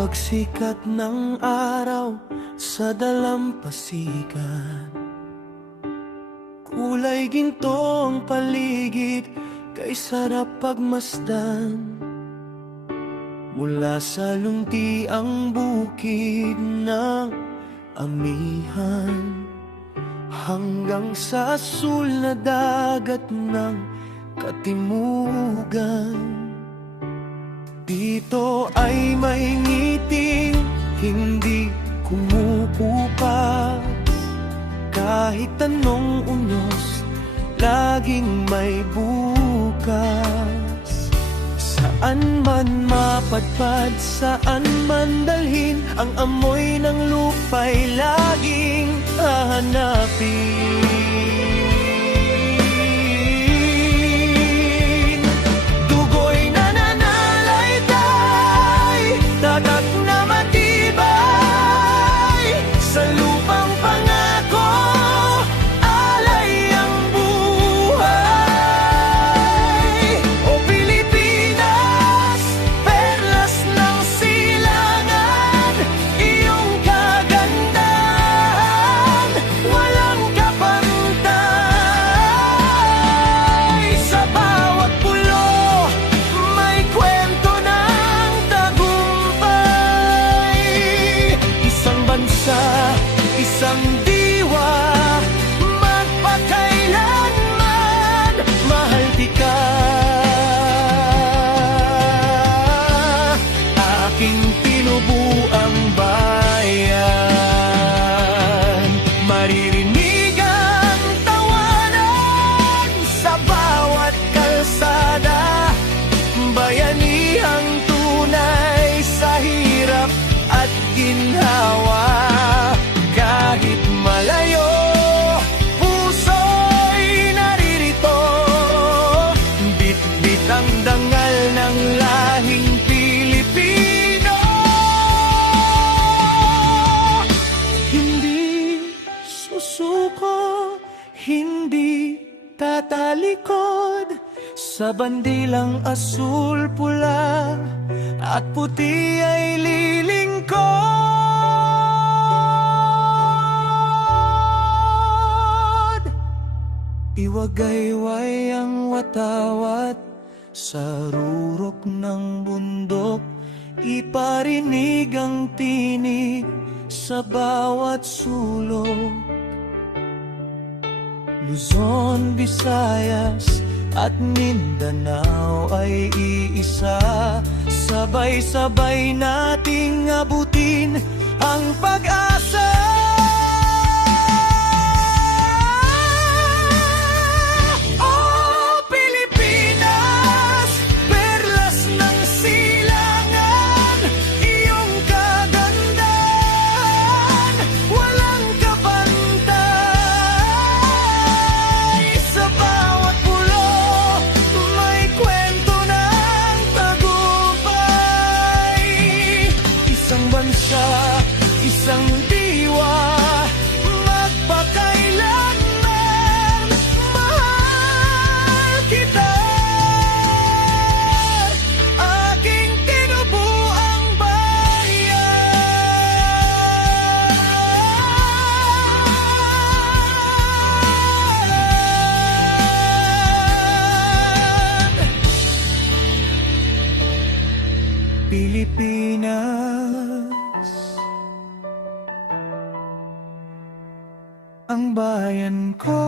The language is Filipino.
pagsikat ng araw sa dalampasigan, kulay ginto ang paligid, kay sarap pagmasdan. Mula sa luntiang bukid ng amihan, hanggang sa asul na dagat ng katimugan. Dito ay may ngiting hindi kumukupas, kahit anong unos, laging may bukas. Saan man mapadpad, saan man dalhin, ang amoy ng lupa'y laging hahanapin. Dugo'y nananalaytay, tatak na matibay, sa lupang pangako alay ang buhay. O Pilipinas, perlas ng silangan, iyong kagandahan walang kapantay. Sa bawat pulo may kwento ng tagumpay. Isang bansa, isang diwa, magpakailanman mahal tika. Aking tinubuang bayan, maririnig ang tawanan sa bawat kalsada. Bayanihang tunay sa hirap at ginhawa. Kahit malayo, puso'y naririto, bit-bit ang dangal ng lahing Pilipino. Hindi susuko, hindi tatalikod, sa bandilang asul, pula at puti ay lilingkod. Iwagayway ang watawat sa rurok ng bundok, iparinig ang tinig sa bawat sulok. Luzon, Visayas at Mindanao ay iisa, sabay-sabay nating abutin ang pag-asa. O Pilipinas, perlas ng silangan, iyong kagandahan walang kapantay. Sa bawat pulo may kwento ng tagumpay. Isang bansa, isang diwa, magpakailanman mahal kita. Aking tinubuang bayan. Pilipinas, ang bayan ko.